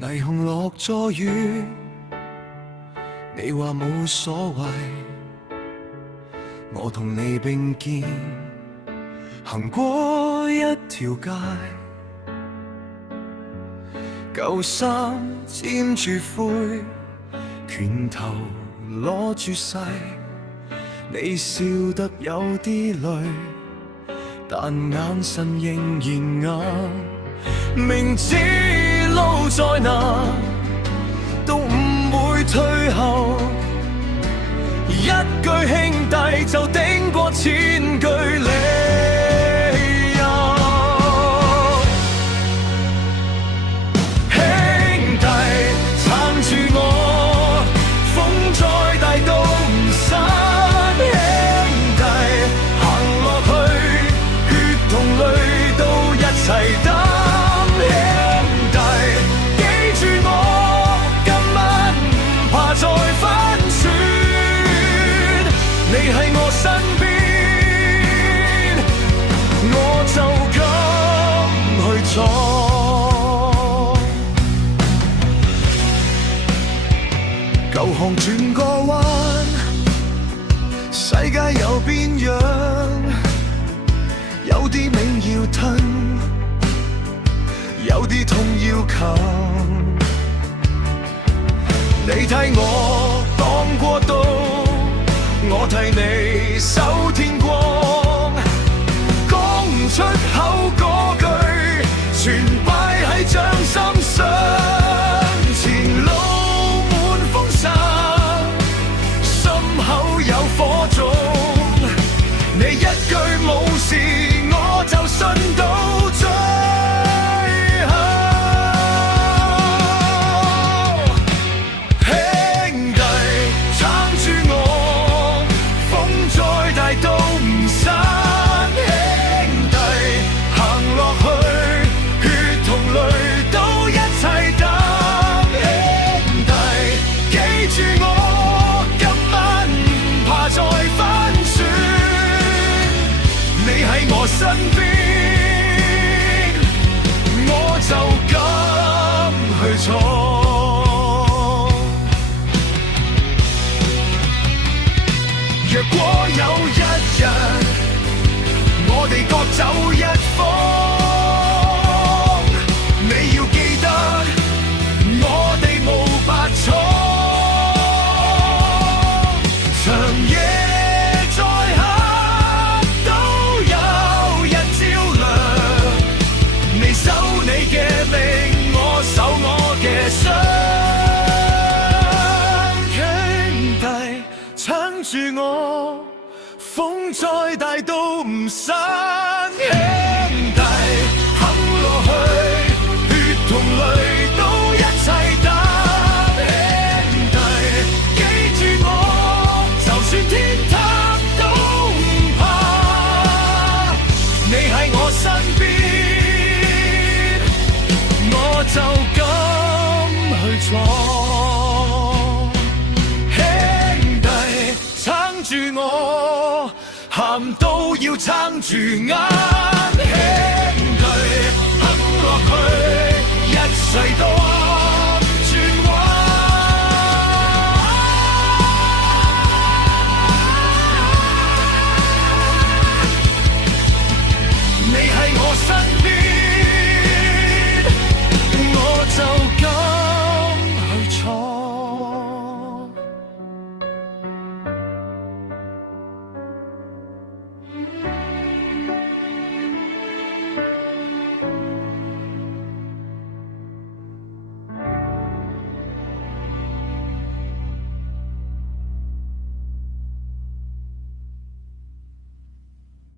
霓虹落咗雨，你話冇所謂，我同你並肩行過一條街，舊衫沾住灰，拳頭攞住勢，你笑得有啲累，但眼神仍然硬，明知路再難都唔會退後，一句兄弟就頂過千句理由。兄弟撐住我，風再大都唔散，兄弟行落去，血同淚都一齊擔。你喺我身邊，我就敢去闖。舊巷轉個彎，世界又變樣，有啲命要吞，有啲痛要扛。你替我擋過刀，我替你守天光，講唔出口嗰句，全擺喺掌心上。前路滿風沙，心口有火種，你一句冇事，我就信到最後。兄弟撐住我，再大都唔散，兄弟行落去，血同淚都一齊擔。兄弟記住我，今晚唔怕再翻船，你喺我身邊，我就敢去闖。若果有一日，我哋各走一方，你要記得，我哋無白闖。長夜再黑，都有人照亮。你守你嘅命，我守我嘅傷。撐住我，風再大都唔散，兄弟行落去，血同淚都一齊擔。兄弟記住我，就算天塌都唔怕，你喺我身邊，我就敢去闖。撐住我，喊都要撐住眼，兄弟行落去，一世都